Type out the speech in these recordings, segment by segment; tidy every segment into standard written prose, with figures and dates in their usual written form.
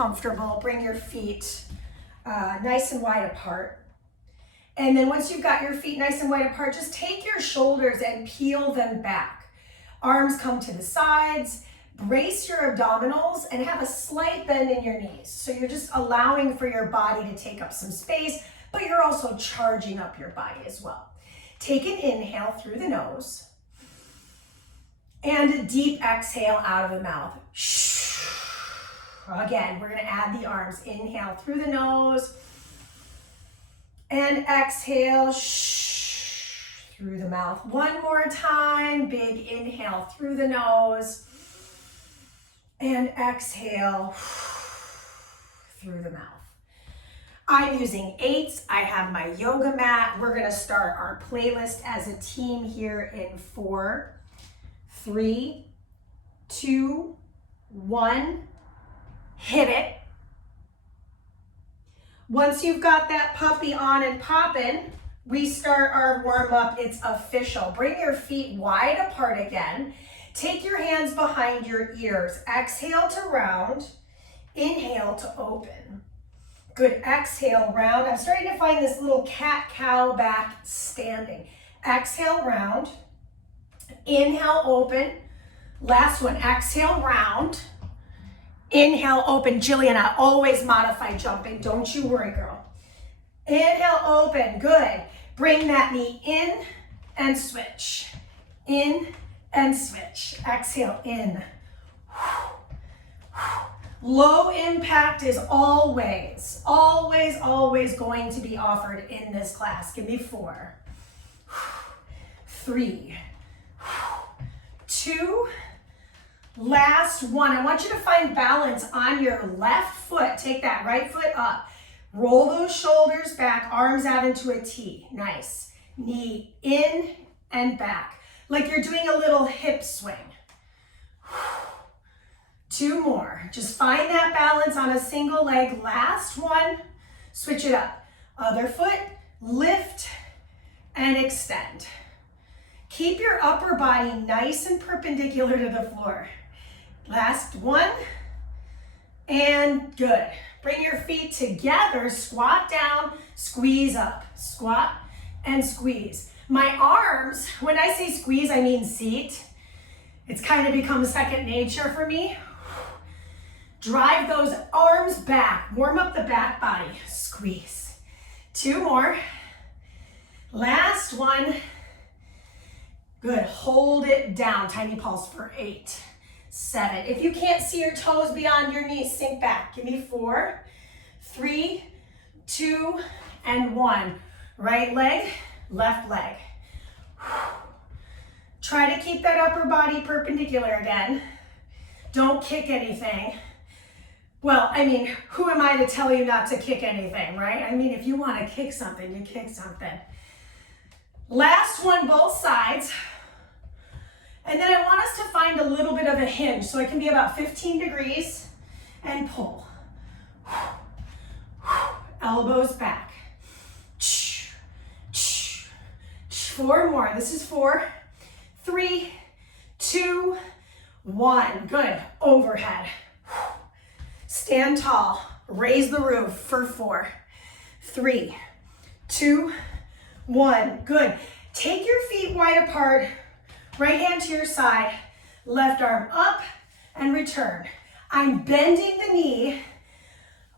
comfortable, bring your feet nice and wide apart. And then once you've got your feet nice and wide apart, just take your shoulders and peel them back. Arms come to the sides, brace your abdominals, and have a slight bend in your knees. So you're just allowing for your body to take up some space, but you're also charging up your body as well. Take an inhale through the nose, and a deep exhale out of the mouth. Again, we're gonna add the arms. Inhale through the nose, and exhale through the mouth. One more time, big inhale through the nose, and exhale through the mouth. I'm using 8s. I have my yoga mat. We're gonna start our playlist as a team here in 4, 3, 2, 1, hit it. Once you've got that puppy on and popping, we start our warm up. It's official. Bring your feet wide apart again. Take your hands behind your ears. Exhale to round. Inhale to open. Good, exhale, round. I'm starting to find this little cat-cow back standing. Exhale, round. Inhale, open. Last one, exhale, round. Inhale, open. Jillian, I always modify jumping. Don't you worry, girl. Inhale, open, good. Bring that knee in and switch. In and switch. Exhale, in. Low impact is always, always, always going to be offered in this class. Give me 4, 3, 2, last one. I want you to find balance on your left foot. Take that right foot up. Roll those shoulders back, arms out into a T. Nice. Knee in and back. Like you're doing a little hip swing. 2 more. Just find that balance on a single leg. Last one. Switch it up. Other foot, lift and extend. Keep your upper body nice and perpendicular to the floor. Last one. And good. Bring your feet together. Squat down, squeeze up. Squat and squeeze. My arms, when I say squeeze, I mean seat. It's kind of become second nature for me. Drive those arms back. Warm up the back body. Squeeze. 2 more. Last one. Good. Hold it down. Tiny pulse for 8, 7. If you can't see your toes beyond your knees, sink back. Give me 4, 3, 2, and 1. Right leg, left leg. Try to keep that upper body perpendicular again. Don't kick anything. Well, I mean, who am I to tell you not to kick anything, right? I mean, if you want to kick something, you kick something. Last one, both sides. And then I want us to find a little bit of a hinge. So it can be about 15 degrees and pull. Elbows back. 4 more. This is 4, 3, 2, 1. Good. Overhead. Stand tall. Raise the roof for 4, 3, 2, 1. Good. Take your feet wide apart. Right hand to your side. Left arm up and return. I'm bending the knee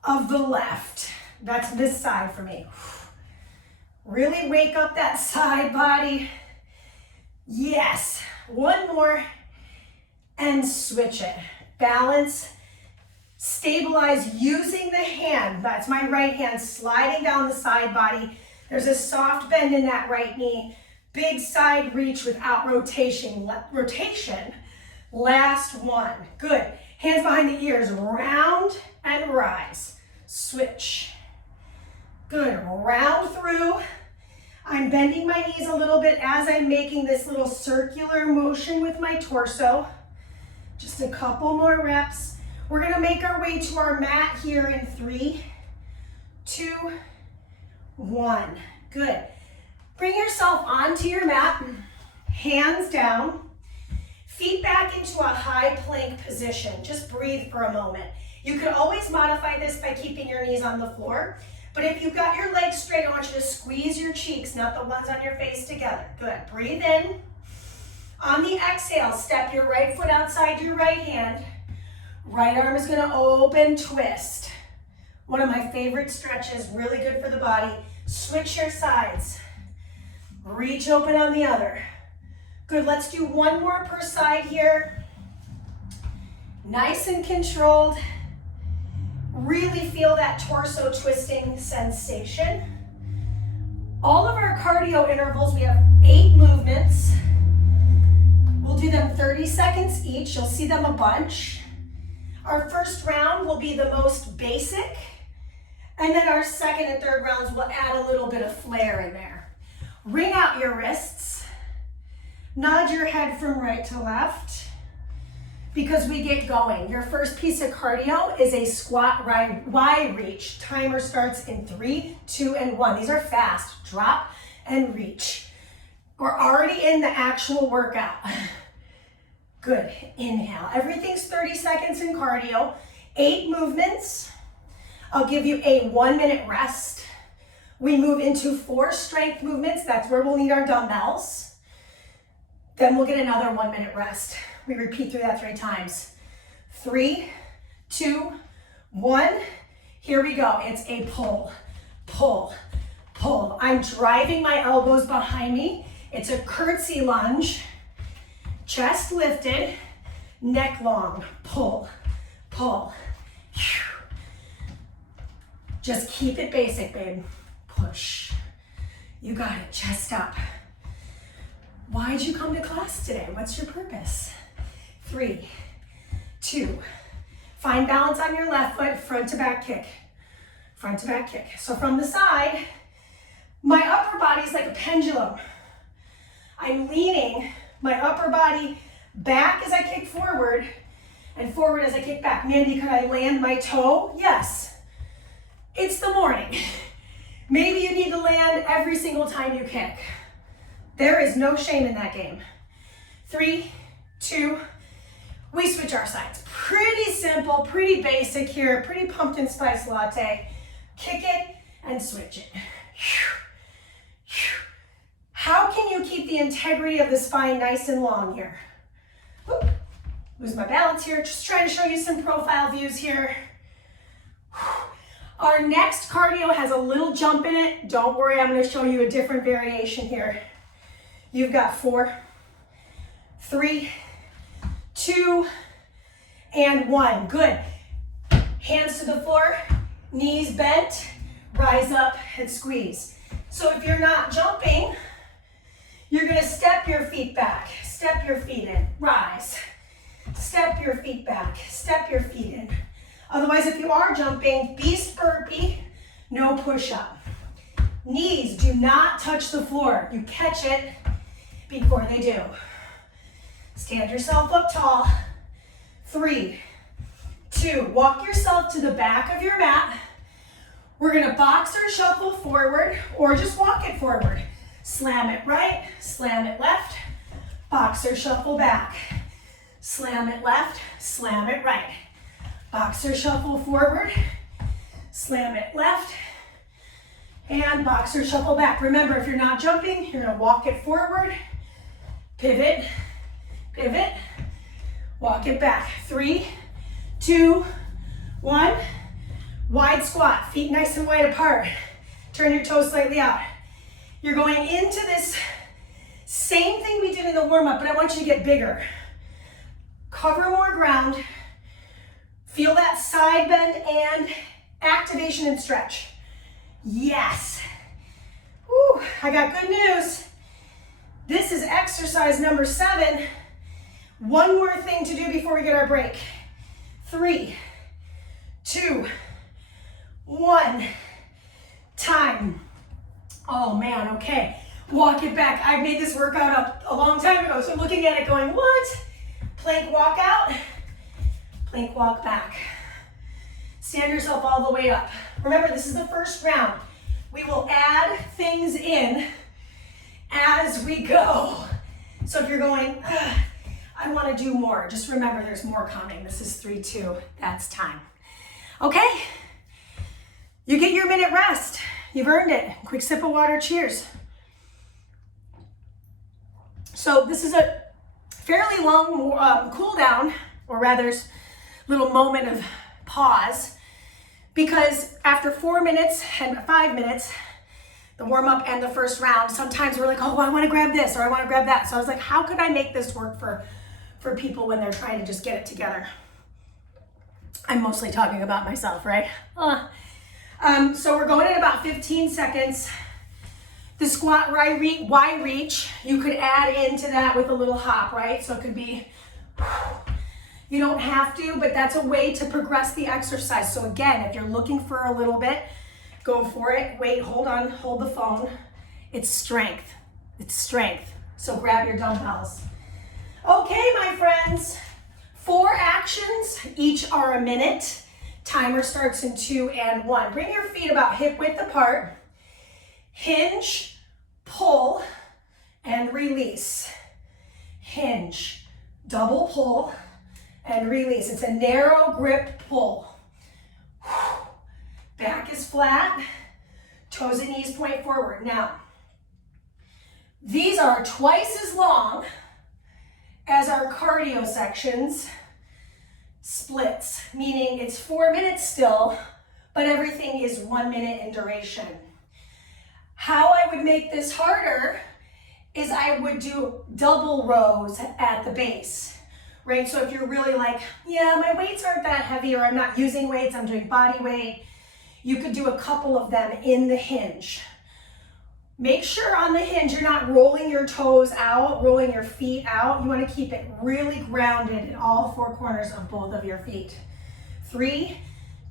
of the left. That's this side for me. Really wake up that side body. Yes. 1 more and switch it. Balance. Stabilize using the hand. That's my right hand sliding down the side body. There's a soft bend in that right knee. Big side reach without rotation. Last one. Good. Hands behind the ears. Round and rise. Switch. Good. Round through. I'm bending my knees a little bit as I'm making this little circular motion with my torso. Just a couple more reps. We're going to make our way to our mat here in 3, 2, 1. Good. Bring yourself onto your mat, hands down, feet back into a high plank position. Just breathe for a moment. You can always modify this by keeping your knees on the floor, but if you've got your legs straight, I want you to squeeze your cheeks, not the ones on your face, together. Good, breathe in. On the exhale, step your right foot outside your right hand. Right arm is gonna open, twist. One of my favorite stretches, really good for the body. Switch your sides. Reach open on the other. Good, let's do one more per side here. Nice and controlled. Really feel that torso twisting sensation. All of our cardio intervals, we have 8 movements. We'll do them 30 seconds each. You'll see them a bunch. Our first round will be the most basic, and then our second and third rounds will add a little bit of flair in there. Ring out your wrists. Nod your head from right to left because we get going. Your first piece of cardio is a squat Y reach. Timer starts in 3, 2, and 1. These are fast. Drop and reach. We're already in the actual workout. Good. Inhale. Everything's 30 seconds in cardio. 8 movements. I'll give you a 1-minute rest. We move into 4 strength movements. That's where we'll need our dumbbells. Then we'll get another 1-minute rest. We repeat through that 3 times. 3, 2, 1. Here we go. It's a pull, pull, pull. I'm driving my elbows behind me. It's a curtsy lunge. Chest lifted, neck long. Pull, pull. Just keep it basic, babe. Push. You got it. Chest up. Why'd you come to class today? What's your purpose? 3, 2. Find balance on your left foot, front to back kick. Front to back kick. So from the side, my upper body is like a pendulum. I'm leaning my upper body back as I kick forward and forward as I kick back. Mandy, could I land my toe? Yes. It's the morning. Maybe you need to land every single time you kick. There is no shame in that game. 3, 2, we switch our sides. Pretty simple, pretty basic here, pretty pumpkin spice latte. Kick it and switch it. How can you keep the integrity of the spine nice and long here? Oop, lose my balance here. Just trying to show you some profile views here. Our next cardio has a little jump in it. Don't worry, I'm going to show you a different variation here. You've got 4, 3, 2, and 1. Good. Hands to the floor, knees bent, rise up and squeeze. So if you're not jumping, you're gonna step your feet back, step your feet in, rise. Step your feet back, step your feet in. Otherwise, if you are jumping, beast burpee, no push up. Knees do not touch the floor. You catch it before they do. Stand yourself up tall. 3, 2, walk yourself to the back of your mat. We're gonna box or shuffle forward or just walk it forward. Slam it right, slam it left, box or shuffle back. Slam it left, slam it right. Box or shuffle forward, slam it left, and box or shuffle back. Remember, if you're not jumping, you're gonna walk it forward, pivot, pivot, walk it back. 3, 2, 1. Wide squat, feet nice and wide apart. Turn your toes slightly out. You're going into this same thing we did in the warm-up, but I want you to get bigger. Cover more ground. Feel that side bend and activation and stretch. Yes. Woo, I got good news. This is exercise number 7. One more thing to do before we get our break. 3, 2, 1. Time. Oh man, okay. Walk it back. I made this workout up a long time ago, so I'm looking at it going, what? Plank walk out, plank walk back. Stand yourself all the way up. Remember, this is the first round. We will add things in as we go. So if you're going, I want to do more, just remember there's more coming. This is 3, 2, that's time. Okay, you get your minute rest. You've earned it. Quick sip of water, cheers. So this is a fairly long cool down, or rather little moment of pause, because after 4 minutes and 5 minutes, the warm up and the first round, sometimes we're like, oh, I want to grab this or I want to grab that. So I was like, how could I make this work for people when they're trying to just get it together? I'm mostly talking about myself, right? So we're going in about 15 seconds. The squat Y reach, you could add into that with a little hop, right? So it could be, you don't have to, but that's a way to progress the exercise. So again, if you're looking for a little bit, go for it. Wait, hold on, hold the phone. It's strength. It's strength. So grab your dumbbells. Okay, my friends, 4 actions, each are a minute. Timer starts in 2 and 1. Bring your feet about hip width apart. Hinge, pull, and release. Hinge, double pull, and release. It's a narrow grip pull. Back is flat, toes and knees point forward. Now, these are twice as long as our cardio sections splits, meaning it's 4 minutes still, but everything is 1 minute in duration. How I would make this harder is I would do double rows at the base, right? So if you're really like, yeah, my weights aren't that heavy, or I'm not using weights, I'm doing body weight, you could do a couple of them in the hinge. Make sure on the hinge you're not rolling your toes out, rolling your feet out. You want to keep it really grounded in all 4 corners of both of your feet. 3,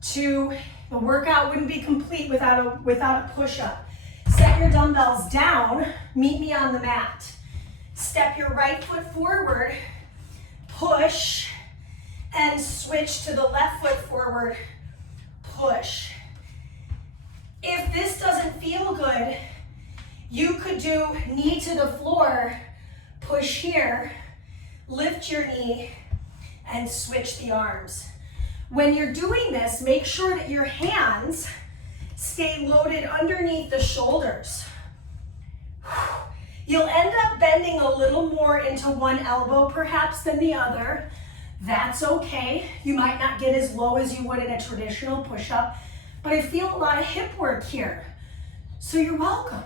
2, the workout wouldn't be complete without a push-up. Set your dumbbells down, meet me on the mat. Step your right foot forward, push, and switch to the left foot forward, push. If this doesn't feel good, you could do knee to the floor, push here, lift your knee, and switch the arms. When you're doing this, make sure that your hands stay loaded underneath the shoulders. You'll end up bending a little more into one elbow perhaps than the other. That's okay. You might not get as low as you would in a traditional push-up, but I feel a lot of hip work here. So you're welcome.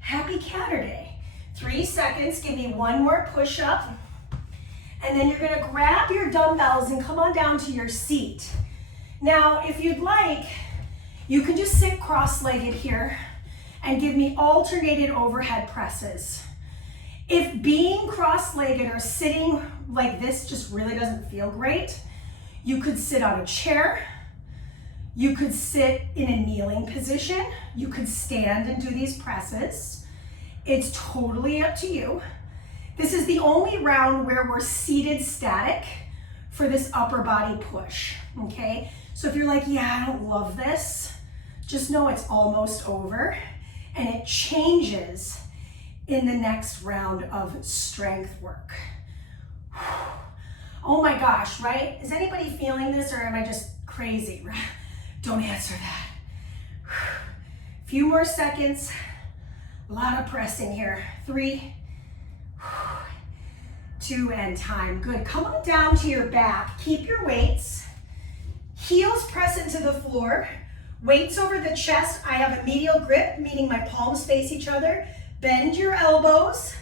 Happy Catterday. 3 seconds, give me 1 more push-up. And then you're gonna grab your dumbbells and come on down to your seat. Now, if you'd like, you can just sit cross-legged here and give me alternated overhead presses. If being cross-legged or sitting like this just really doesn't feel great, you could sit on a chair, you could sit in a kneeling position, you could stand and do these presses. It's totally up to you. This is the only round where we're seated static for this upper body push, okay? So if you're like, yeah, I don't love this, just know it's almost over and it changes in the next round of strength work. Oh my gosh, right? Is anybody feeling this, or am I just crazy? Don't answer that. Few more seconds. A lot of pressing here. 3, 2, and time. Good. Come on down to your back. Keep your weights. Heels press into the floor. Weights over the chest. I have a medial grip, meaning my palms face each other. Bend your elbows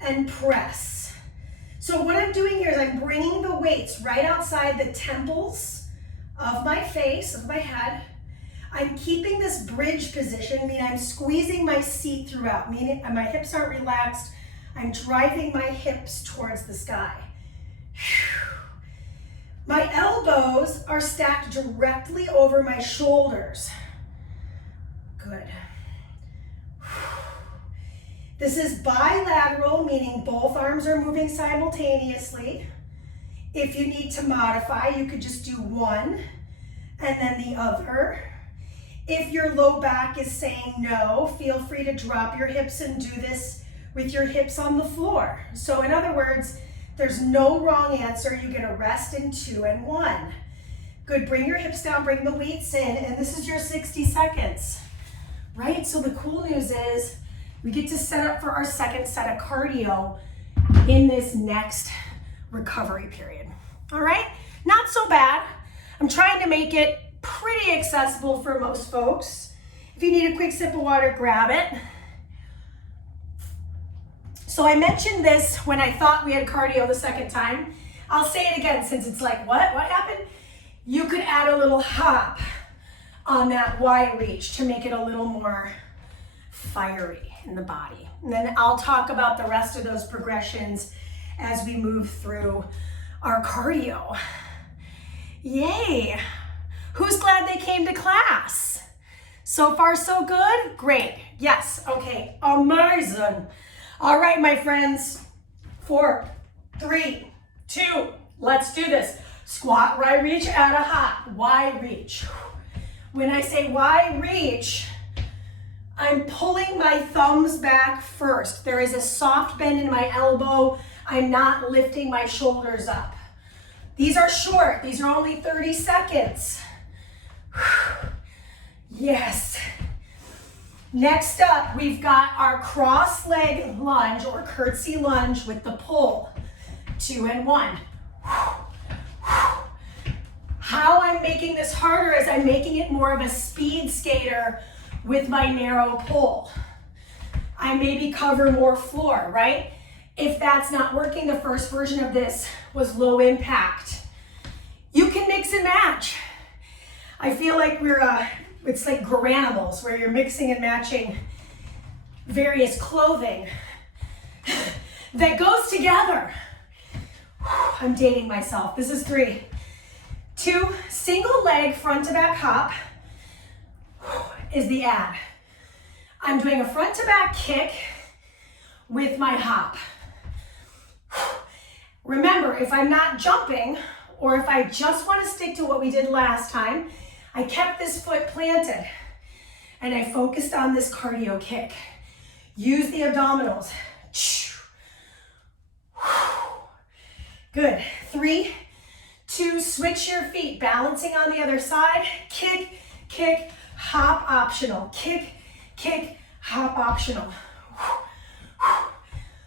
and press. So what I'm doing here is I'm bringing the weights right outside the temples of my face, of my head. I'm keeping this bridge position, meaning I'm squeezing my seat throughout, meaning my hips aren't relaxed. I'm driving my hips towards the sky. My elbows are stacked directly over my shoulders. Good. This is bilateral, meaning both arms are moving simultaneously. If you need to modify, you could just do one and then the other. If your low back is saying no, feel free to drop your hips and do this with your hips on the floor. So in other words, there's no wrong answer. You get a rest in 2 and 1. Good, bring your hips down, bring the weights in, and this is your 60 seconds, right? So the cool news is we get to set up for our second set of cardio in this next recovery period, all right? Not so bad. I'm trying to make it pretty accessible for most folks. If you need a quick sip of water, grab it. So I mentioned this when I thought we had cardio the second time. I'll say it again since it's like, what happened? You could add a little hop on that Y reach to make it a little more fiery in the body. And then I'll talk about the rest of those progressions as we move through our cardio. Yay! Who's glad they came to class? So far, so good? Great. Yes. Okay. Amazing. All right, my friends. 4, 3, 2. Let's do this. Squat, Y reach, add a hop. Y reach. When I say Y reach, I'm pulling my thumbs back first. There is a soft bend in my elbow. I'm not lifting my shoulders up. These are short. These are only 30 seconds. Yes. Next up, we've got our cross leg lunge or curtsy lunge with the pull. 2 and 1. How I'm making this harder is I'm making it more of a speed skater with my narrow pull. I maybe cover more floor, right? If that's not working, the first version of this was low impact. You can mix and match. I feel like it's like granimals where you're mixing and matching various clothing that goes together. I'm dating myself. This is 3, 2, single leg front to back hop is the add. I'm doing a front to back kick with my hop. Remember, if I'm not jumping or if I just want to stick to what we did last time, I kept this foot planted and I focused on this cardio kick. Use the abdominals. Good. 3, 2, switch your feet, balancing on the other side. Kick, kick, hop optional. Kick, kick, hop optional.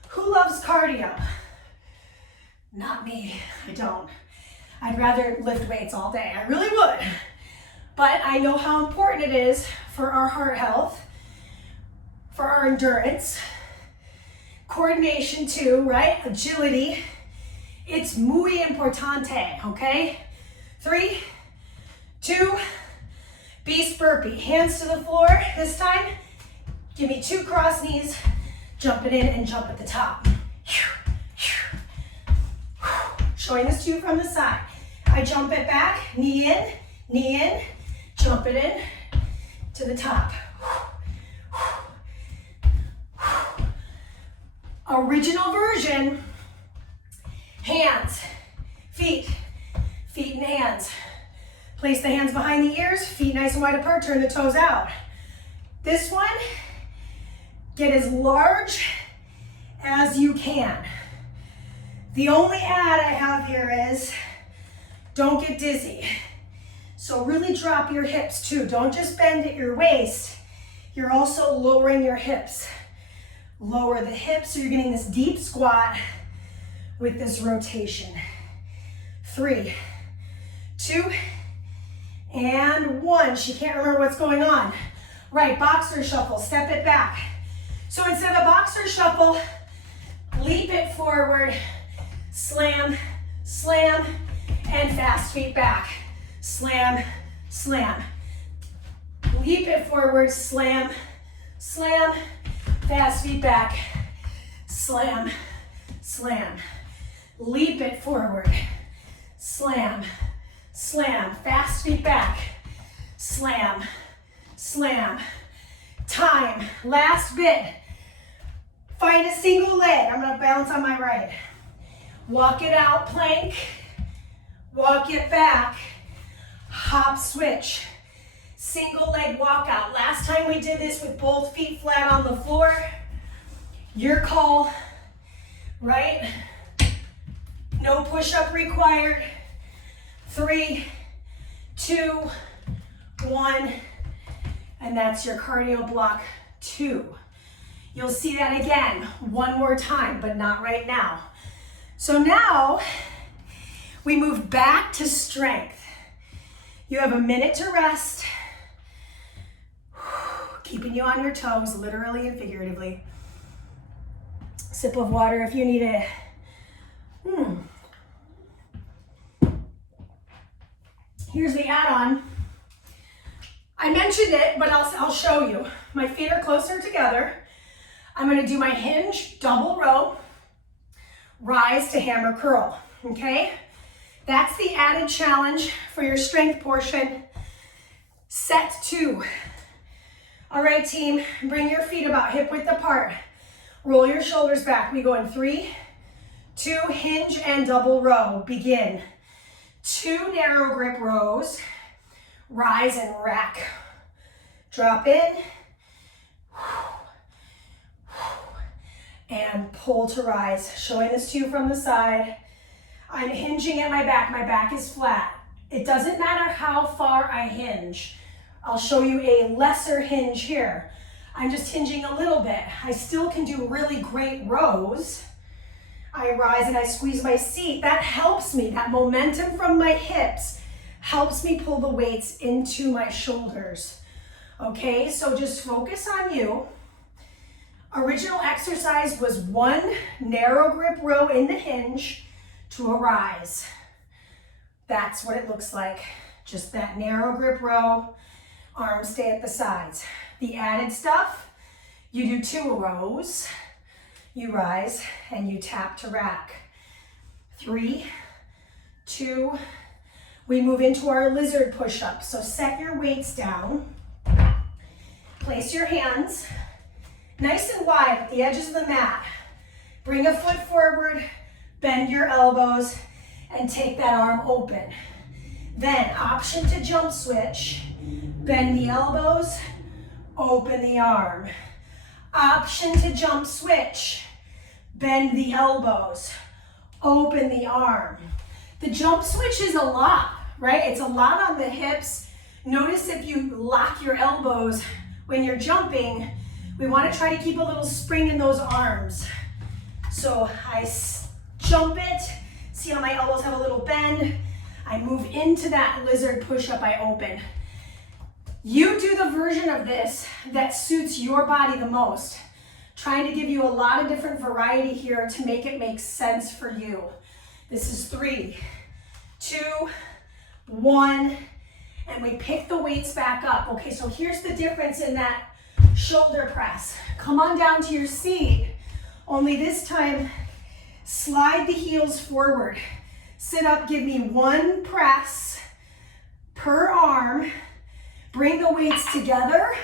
Who loves cardio? Not me. I don't. I'd rather lift weights all day. I really would. But I know how important it is for our heart health, for our endurance, coordination too, right? Agility. It's muy importante, okay? 3, 2, beast burpee. Hands to the floor. This time, give me 2 cross knees, jump it in and jump at the top. Showing this to you from the side. I jump it back, knee in, jump it in to the top. Original version, hands, feet and hands. Place the hands behind the ears, feet nice and wide apart, turn the toes out. This one, get as large as you can. The only add I have here is don't get dizzy. So really drop your hips too. Don't just bend at your waist. You're also lowering your hips. Lower the hips so you're getting this deep squat with this rotation. 3, 2, and 1. She can't remember what's going on. Right, boxer shuffle, step it back. So instead of boxer shuffle, leap it forward, slam, slam, and fast feet back. Slam, slam. Leap it forward, slam, slam, fast feet back. Slam, slam. Leap it forward, slam, slam, fast feet back. Slam, slam. Time, last bit. Find a single leg. I'm gonna balance on my right. Walk it out, plank. Walk it back. Hop switch. Single leg walkout. Last time we did this with both feet flat on the floor. Your call, right? No push-up required. 3, 2, 1, and that's your cardio block 2. You'll see that again one more time, but not right now. So now we move back to strength. You have a minute to rest, keeping you on your toes, literally and figuratively. Sip of water if you need it. Here's the add-on. I mentioned it, but I'll show you. My feet are closer together. I'm gonna do my hinge, double row, rise to hammer curl, okay? That's the added challenge for your strength portion. Set 2. All right, team, bring your feet about hip width apart. Roll your shoulders back. We go in 3, 2, hinge and double row. Begin. 2 narrow grip rows. Rise and rack. Drop in. And pull to rise. Showing this to you from the side. I'm hinging at my back. My back is flat. It doesn't matter how far I hinge. I'll show you a lesser hinge here. I'm just hinging a little bit. I still can do really great rows. I rise and I squeeze my seat. That helps me. That momentum from my hips helps me pull the weights into my shoulders. Okay, so just focus on you. Original exercise was 1 narrow grip row in the hinge to a rise. That's what it looks like. Just that narrow grip row, arms stay at the sides. The added stuff, you do 2 rows, you rise and you tap to rack. 3, 2, we move into our lizard push-up. So set your weights down, place your hands nice and wide at the edges of the mat. Bring a foot forward, bend your elbows, and take that arm open. Then option to jump switch, bend the elbows, open the arm. Option to jump switch, bend the elbows, open the arm. The jump switch is a lot, right? It's a lot on the hips. Notice if you lock your elbows when you're jumping, we want to try to keep a little spring in those arms. So I jump it, see how my elbows have a little bend. I move into that lizard push-up, I open. You do the version of this that suits your body the most. Trying to give you a lot of different variety here to make it make sense for you. This is 3, 2, 1, and we pick the weights back up. Okay, so here's the difference in that shoulder press. Come on down to your seat, only this time slide the heels forward. Sit up, give me 1 press per arm. Bring the weights together,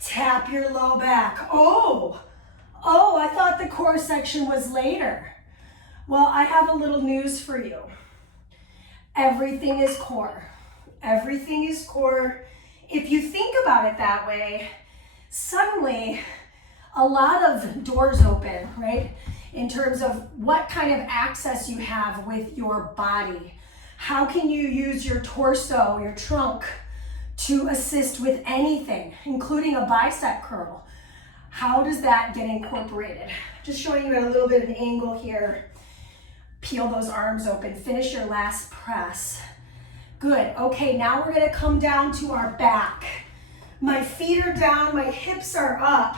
tap your low back. Oh, I thought the core section was later. Well, I have a little news for you. Everything is core. Everything is core. If you think about it that way, suddenly a lot of doors open, right? In terms of what kind of access you have with your body. How can you use your torso, your trunk, to assist with anything, including a bicep curl? How does that get incorporated? Just showing you at a little bit of an angle here. Peel those arms open, finish your last press. Good, okay, now we're gonna come down to our back. My feet are down, my hips are up.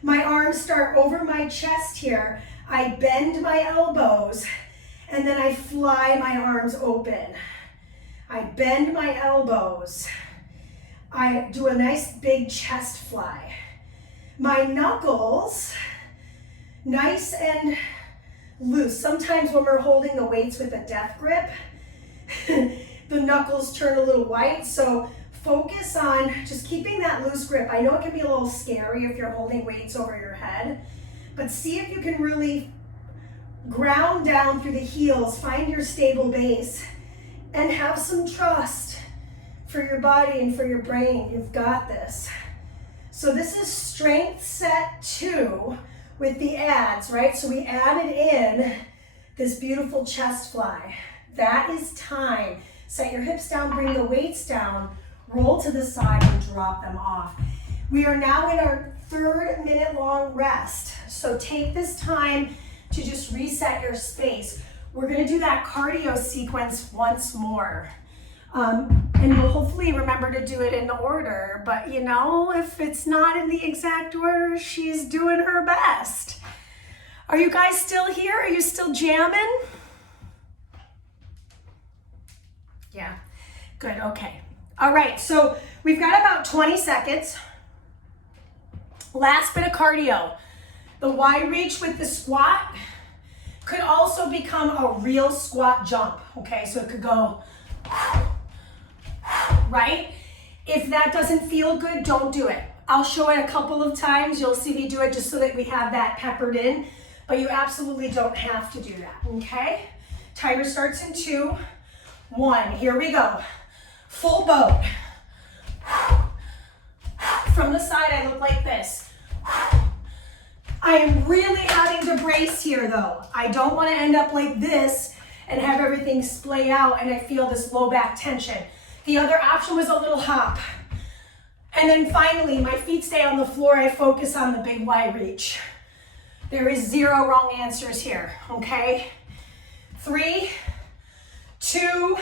My arms start over my chest here. I bend my elbows, and then I fly my arms open. I bend my elbows. I do a nice big chest fly. My knuckles, nice and loose. Sometimes when we're holding the weights with a death grip, the knuckles turn a little white, so focus on just keeping that loose grip. I know it can be a little scary if you're holding weights over your head, but see if you can really ground down through the heels, find your stable base, and have some trust for your body and for your brain. You've got this. So this is strength set 2 with the adds, right? So we added in this beautiful chest fly. That is time. Set your hips down, bring the weights down, roll to the side and drop them off. We are now in our 3-minute long rest. So take this time to just reset your space. We're gonna do that cardio sequence once more. And you'll hopefully remember to do it in order, but you know, if it's not in the exact order, she's doing her best. Are you guys still here? Are you still jamming? Yeah, good, okay. All right, so we've got about 20 seconds. Last bit of cardio. The wide reach with the squat could also become a real squat jump, okay? So it could go, right? If that doesn't feel good, don't do it. I'll show it a couple of times. You'll see me do it just so that we have that peppered in, but you absolutely don't have to do that, okay? Timer starts in 2, 1. Here we go. Full boat. From the side, I look like this. I am really having to brace here though. I don't want to end up like this and have everything splay out and I feel this low back tension. The other option was a little hop. And then finally, my feet stay on the floor. I focus on the big wide reach. There is 0 wrong answers here, okay? 3, 2,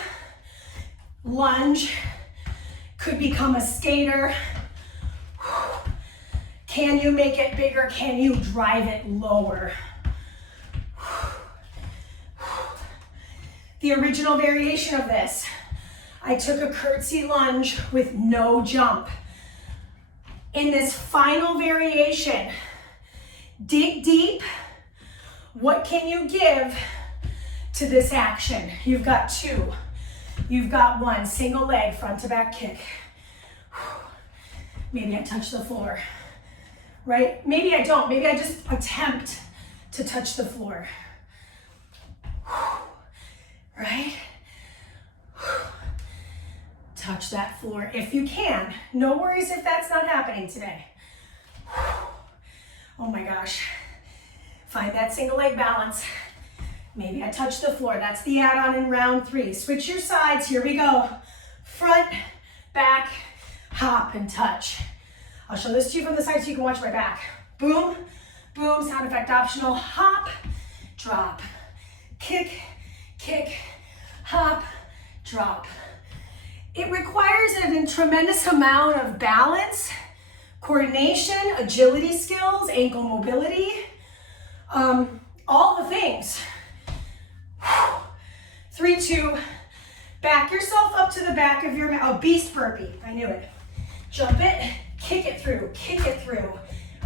lunge. Could become a skater. Can you make it bigger? Can you drive it lower? The original variation of this, I took a curtsy lunge with no jump. In this final variation, dig deep. What can you give to this action? You've got 2. You've got 1. Single leg, front to back kick. Maybe I touch the floor, right? Maybe I don't. Maybe I just attempt to touch the floor, right? Touch that floor if you can. No worries if that's not happening today. Oh my gosh. Find that single leg balance. Maybe I touch the floor. That's the add-on in round 3. Switch your sides. Here we go. Front, back, hop, and touch. I'll show this to you from the side so you can watch my back. Boom, boom, sound effect optional. Hop, drop, kick, kick, hop, drop. It requires a tremendous amount of balance, coordination, agility skills, ankle mobility, all the things. 3, 2, back yourself up to the back of your mat. Oh, beast burpee, I knew it. Jump it, kick it through,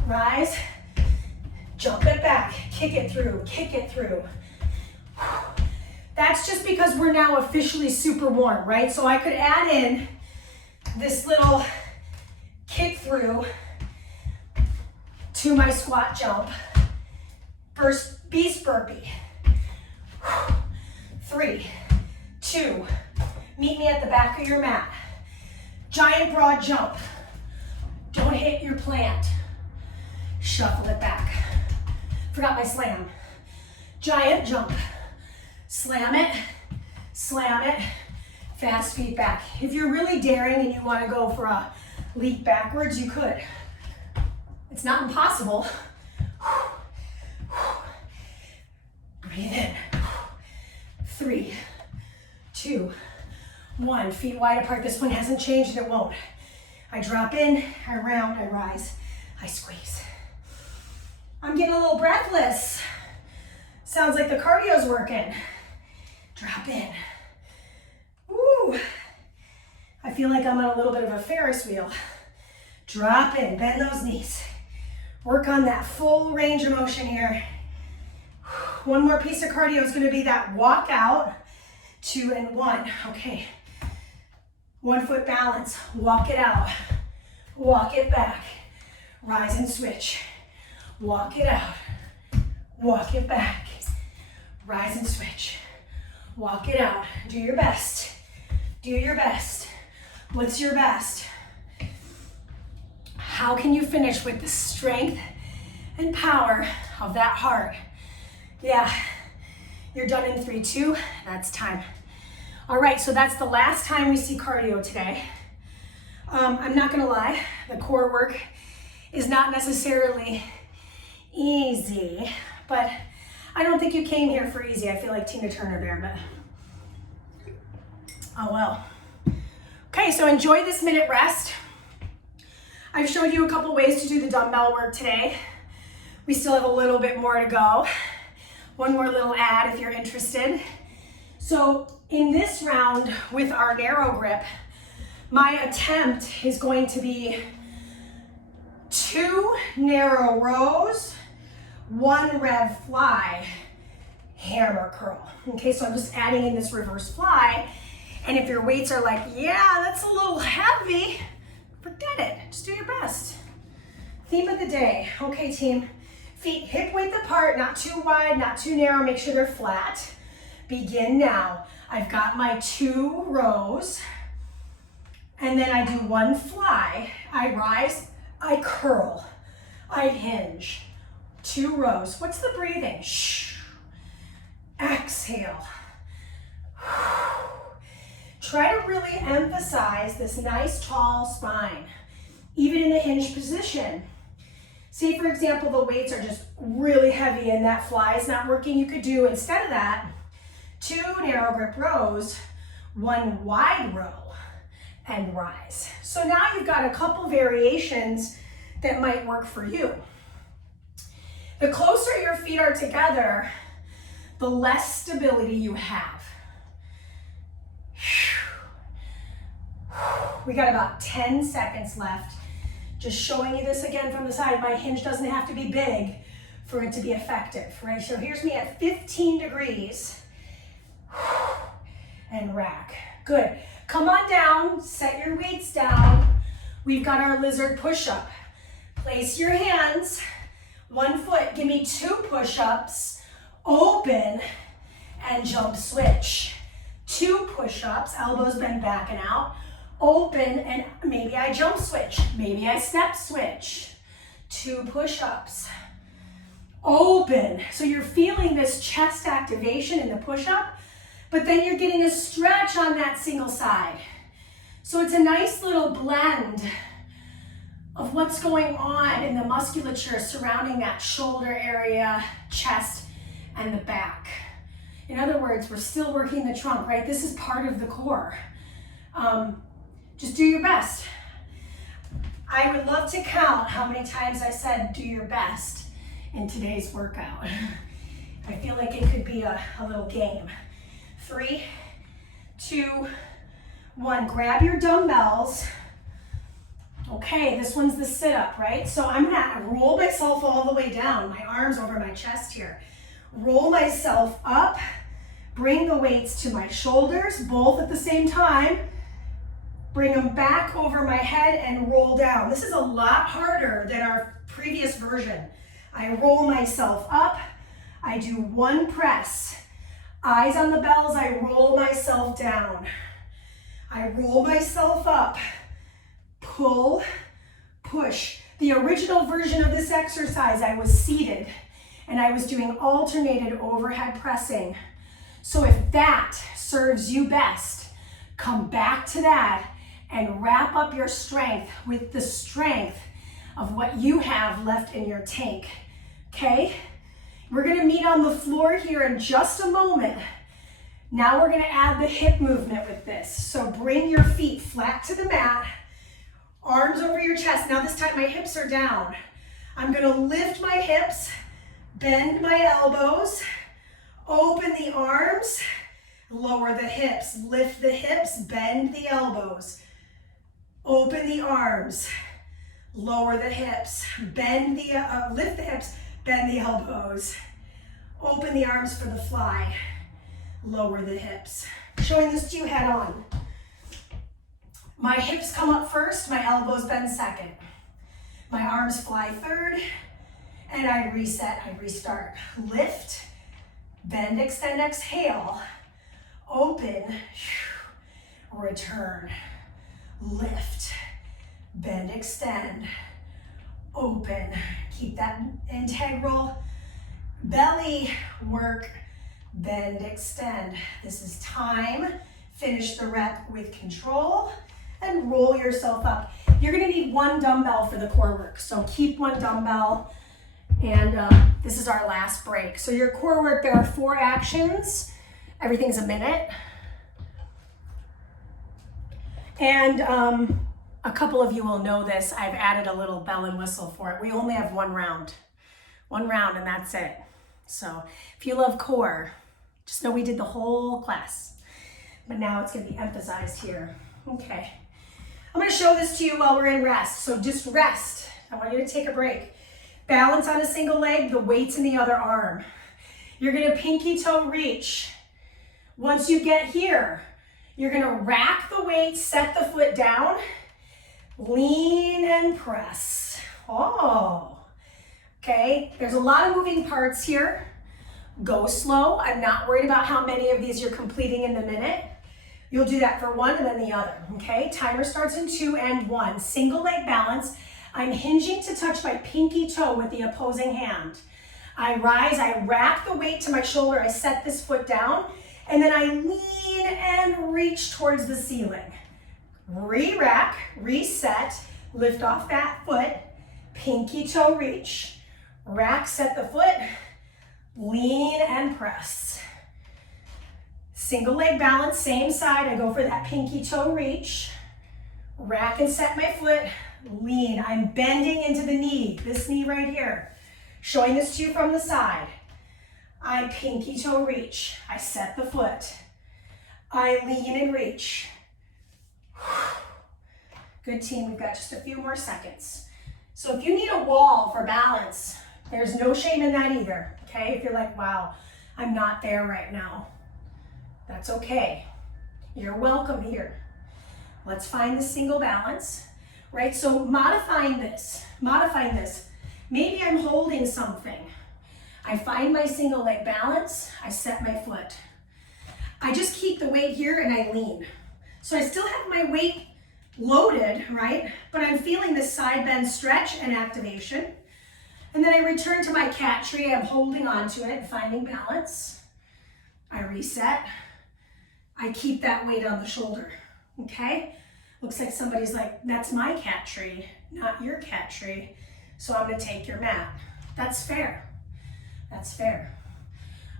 rise, jump it back, kick it through. That's just because we're now officially super warm, right? So I could add in this little kick through to my squat jump. First beast burpee. 3, 2, meet me at the back of your mat. Giant broad jump. Don't hit your plant. Shuffle it back. Forgot my slam. Giant jump. Slam it, fast feet back. If you're really daring and you want to go for a leap backwards, you could. It's not impossible. Breathe in. 3, 2, 1. Feet wide apart. This one hasn't changed, it won't. I drop in, I round, I rise, I squeeze. I'm getting a little breathless. Sounds like the cardio's working. Drop in. Woo! I feel like I'm on a little bit of a Ferris wheel. Drop in, bend those knees. Work on that full range of motion here. One more piece of cardio is going to be that walk out, 2 and 1. Okay. 1 foot balance. Walk it out. Walk it back. Rise and switch. Walk it out. Walk it back. Rise and switch. Walk it out. Do your best. Do your best. What's your best? How can you finish with the strength and power of that heart? Yeah, you're done in 3, 2, that's time. All right, so that's the last time we see cardio today. I'm not gonna lie, the core work is not necessarily easy, but I don't think you came here for easy. I feel like Tina Turner there, but oh well. Okay, so enjoy this minute rest. I've showed you a couple ways to do the dumbbell work today. We still have a little bit more to go. One more little ad if you're interested. So in this round with our narrow grip, my attempt is going to be 2 narrow rows, 1 rev fly, hammer curl. Okay, so I'm just adding in this reverse fly. And if your weights are like, yeah, that's a little heavy, forget it, just do your best. Theme of the day, okay team, feet hip width apart, not too wide, not too narrow, make sure they're flat. Begin now. I've got my 2 rows, and then I do 1 fly. I rise, I curl, I hinge. 2 rows. What's the breathing? Shh. Exhale. Try to really emphasize this nice tall spine, even in the hinge position. Say, for example, the weights are just really heavy and that fly is not working. You could do, instead of that, 2 narrow grip rows, 1 wide row, and rise. So now you've got a couple variations that might work for you. The closer your feet are together, the less stability you have. We got about 10 seconds left. Just showing you this again from the side. My hinge doesn't have to be big for it to be effective, right? So here's me at 15 degrees. And rack. Good. Come on down, set your weights down. We've got our lizard push-up. Place your hands, 1 foot, give me 2 push-ups, open, and jump switch. 2 push-ups, elbows bend back and out, open, and maybe I jump switch, maybe I step switch. 2 push-ups, open. So you're feeling this chest activation in the push-up, but then you're getting a stretch on that single side. So it's a nice little blend of what's going on in the musculature surrounding that shoulder area, chest, and the back. In other words, we're still working the trunk, right? This is part of the core. Just do your best. I would love to count how many times I said do your best in today's workout. I feel like it could be a little game. 3, 2, 1. Grab your dumbbells. Okay, this one's the sit-up, right? So I'm gonna roll myself all the way down, my arms over my chest here. Roll myself up, bring the weights to my shoulders, both at the same time. Bring them back over my head and roll down. This is a lot harder than our previous version. I roll myself up, I do 1 press. Eyes on the bells, I roll myself down. I roll myself up, pull, push. The original version of this exercise, I was seated and I was doing alternated overhead pressing. So if that serves you best, come back to that and wrap up your strength with the strength of what you have left in your tank, okay? We're gonna meet on the floor here in just a moment. Now we're gonna add the hip movement with this. So bring your feet flat to the mat, arms over your chest. Now this time my hips are down. I'm gonna lift my hips, bend my elbows, open the arms, lower the hips, lift the hips, bend the elbows, open the arms, lower the hips, bend the, lift the hips, bend the elbows, open the arms for the fly, lower the hips. Showing this to you head on. My hips come up first, my elbows bend second. My arms fly third, and I reset, I restart. Lift, bend, extend, exhale, open, return, lift, bend, extend, open. Keep that integral belly work, bend, extend. This is time Finish the rep with control and roll yourself up. You're gonna need one dumbbell for the core work, so keep one dumbbell. And this is our last break. So your core work, there are 4 actions. Everything's a minute. And a couple of you will know this. I've added a little bell and whistle for it. We only have one round and that's it. So if you love core, just know we did the whole class, but now it's gonna be emphasized here. Okay, I'm gonna show this to you while we're in rest. So just rest. I want you to take a break. Balance on a single leg, the weight's in the other arm. You're gonna pinky toe reach. Once you get here, you're gonna rack the weight, set the foot down, lean and press. Oh, okay. There's a lot of moving parts here. Go slow. I'm not worried about how many of these you're completing in the minute. You'll do that for one and then the other, okay? Timer starts in 2 and 1. Single leg balance. I'm hinging to touch my pinky toe with the opposing hand. I rise, I rack the weight to my shoulder, I set this foot down, and then I lean and reach towards the ceiling. Re-rack, reset, lift off that foot, pinky toe reach, rack, set the foot, lean and press. Single leg balance, same side, I go for that pinky toe reach, rack and set my foot, lean. I'm bending into the knee, this knee right here. Showing this to you from the side. I pinky toe reach, I set the foot, I lean and reach. Good team, we've got just a few more seconds. So if you need a wall for balance, there's no shame in that either, okay? If you're like, wow, I'm not there right now, that's okay. You're welcome here. Let's find the single balance, right? So modifying this. Maybe I'm holding something. I find my single leg balance, I set my foot. I just keep the weight here and I lean. So I still have my weight loaded, right? But I'm feeling this side bend stretch and activation. And then I return to my cat tree. I'm holding on to it, finding balance. I reset. I keep that weight on the shoulder, okay? Looks like somebody's like, that's my cat tree, not your cat tree. So I'm gonna take your mat. That's fair. That's fair.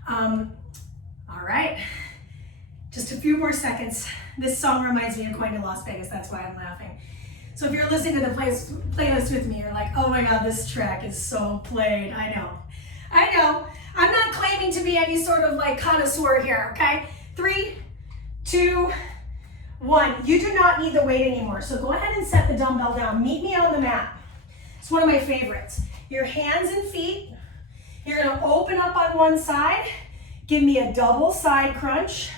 All right, just a few more seconds. This song reminds me of going to Las Vegas, that's why I'm laughing. So if you're listening to the playlist with me, you're like, oh my God, this track is so played. I know. I'm not claiming to be any sort of like connoisseur here, okay? 3, 2, 1. You do not need the weight anymore. So go ahead and set the dumbbell down. Meet me on the mat. It's one of my favorites. Your hands and feet. You're gonna open up on one side. Give me a double side crunch.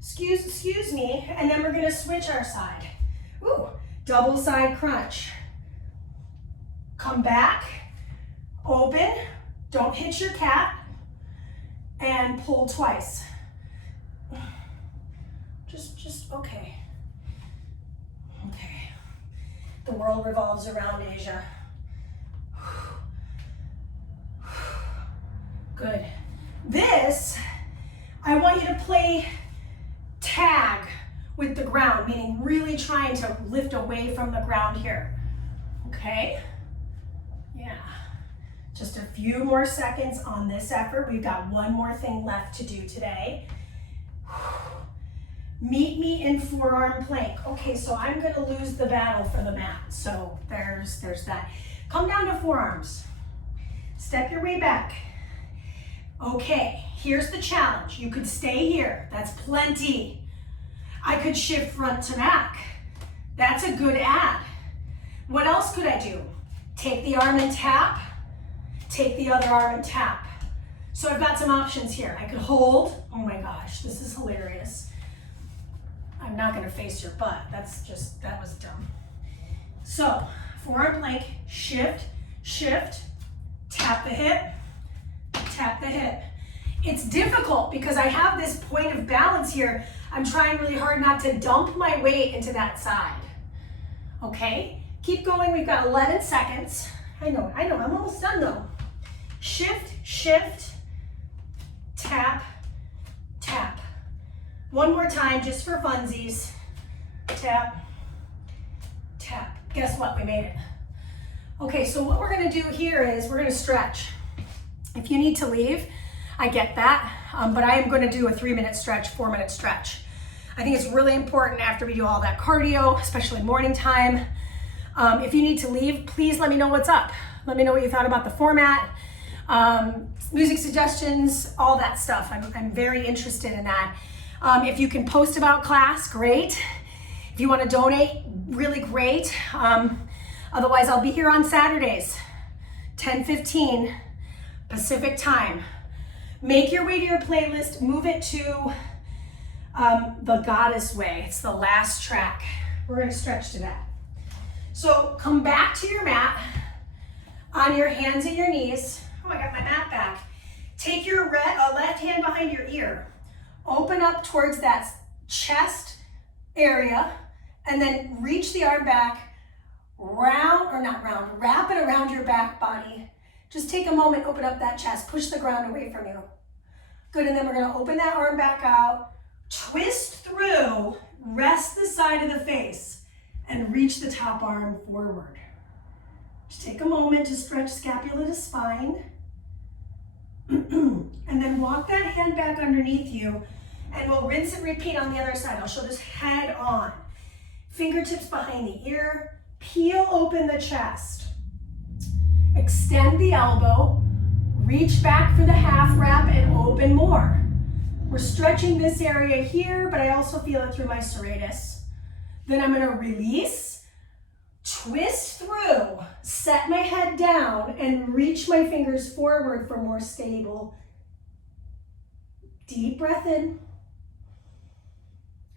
Excuse me. And then we're gonna switch our side. Ooh, double side crunch. Come back, open, don't hit your cat, and pull twice. Just, okay. Okay. The world revolves around Asia. Good. This, I want you to play tag with the ground, meaning really trying to lift away from the ground here. Okay? Yeah. Just a few more seconds on this effort. We've got one more thing left to do today. Meet me in forearm plank. Okay, so I'm gonna lose the battle for the mat. So there's that. Come down to forearms. Step your way back. Okay, here's the challenge. You could stay here, that's plenty. I could shift front to back. That's a good add. What else could I do? Take the arm and tap, take the other arm and tap. So I've got some options here. I could hold, oh my gosh, this is hilarious. I'm not gonna face your butt, that was dumb. So, forearm plank, shift, tap the hip, tap the hip. It's difficult because I have this point of balance here. I'm trying really hard not to dump my weight into that side. Okay, keep going, we've got 11 seconds. I know, I'm almost done though. Shift, tap, tap. One more time, just for funsies. Tap, tap. Guess what? We made it. Okay, so what we're gonna do here is we're gonna stretch. If you need to leave, I get that, but I am gonna do a 3-minute stretch, 4-minute stretch. I think it's really important after we do all that cardio, especially morning time. If you need to leave, please let me know what's up. Let me know what you thought about the format, music suggestions, all that stuff. I'm very interested in that. If you can post about class, great. If you want to donate, really great. Otherwise, I'll be here on Saturdays, 10:15 Pacific time. Make your way to your playlist, move it to the Goddess Way. It's the last track. We're gonna stretch to that. So come back to your mat on your hands and your knees. Oh, I got my mat back. Take your left hand behind your ear. Open up towards that chest area and then reach the arm back, wrap it around your back body. Just take a moment, open up that chest, push the ground away from you. Good, and then we're gonna open that arm back out, twist through, rest the side of the face, and reach the top arm forward. Just take a moment to stretch scapula to spine. And then walk that hand back underneath you, and we'll rinse and repeat on the other side. I'll show this head on. Fingertips behind the ear, peel open the chest. Extend the elbow, reach back for the half wrap and open more. We're stretching this area here, but I also feel it through my serratus. Then I'm gonna release, twist through, set my head down, and reach my fingers forward for more stable. Deep breath in.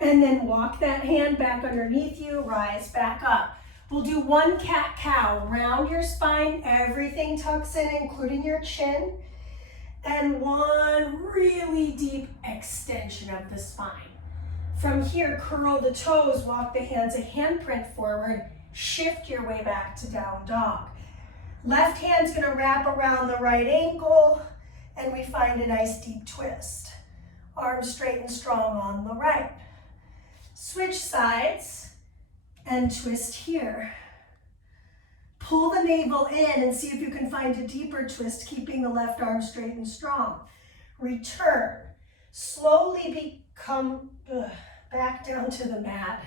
And then walk that hand back underneath you, rise back up. We'll do one cat-cow. Round your spine, everything tucks in, including your chin. And one really deep extension of the spine. From here, curl the toes, walk the hands a handprint forward, shift your way back to down dog. Left hand's gonna wrap around the right ankle, and we find a nice deep twist. Arms straight and strong on the right. Switch sides and twist here. Pull the navel in and see if you can find a deeper twist, keeping the left arm straight and strong. Return. Slowly come back down to the mat.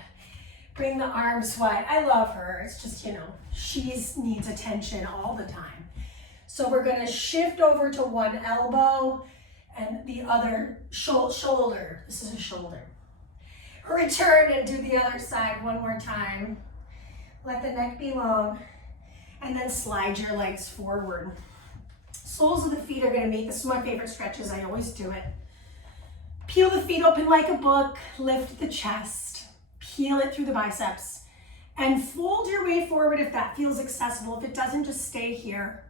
Bring the arms wide. I love her. It's just, she needs attention all the time. So we're gonna shift over to one elbow and the other shoulder. This is a shoulder. Return and do the other side one more time. Let the neck be long. And then slide your legs forward. Soles of the feet are gonna meet. This is my favorite stretches. I always do it. Peel the feet open like a book. Lift the chest. Peel it through the biceps. And fold your way forward if that feels accessible. If it doesn't, just stay here.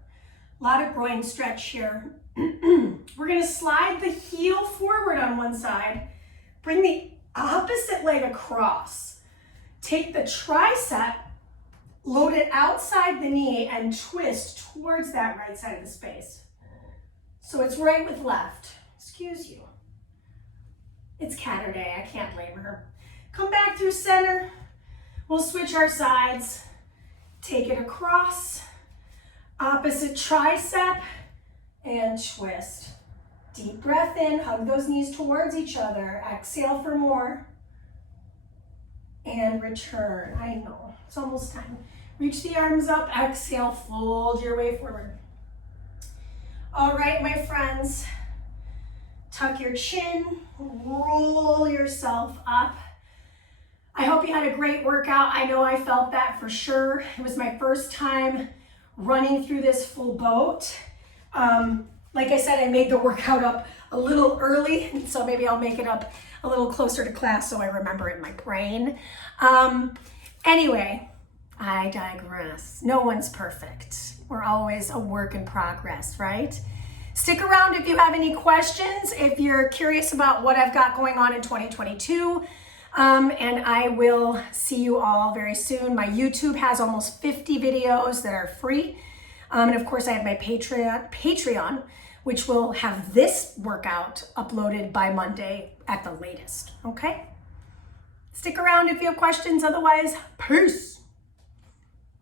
A lot of groin stretch here. We're gonna slide the heel forward on one side. Bring the opposite leg across. Take the tricep, load it outside the knee, and twist towards that right side of the space. So it's right with left. Excuse you. It's Catterday, I can't blame her. Come back through center. We'll switch our sides. Take it across. Opposite tricep and twist. Deep breath in, hug those knees towards each other. Exhale for more. And return. I know, it's almost time. Reach the arms up, exhale, fold your way forward. All right, my friends, tuck your chin, roll yourself up. I hope you had a great workout. I know I felt that for sure. It was my first time running through this full boat. Like I said, I made the workout up a little early, so maybe I'll make it up a little closer to class so I remember it in my brain. Anyway, I digress. No one's perfect. We're always a work in progress, right? Stick around if you have any questions, if you're curious about what I've got going on in 2022. And I will see you all very soon. My YouTube has almost 50 videos that are free. And of course I have my Patreon, which will have this workout uploaded by Monday at the latest, okay? Stick around if you have questions, otherwise, peace.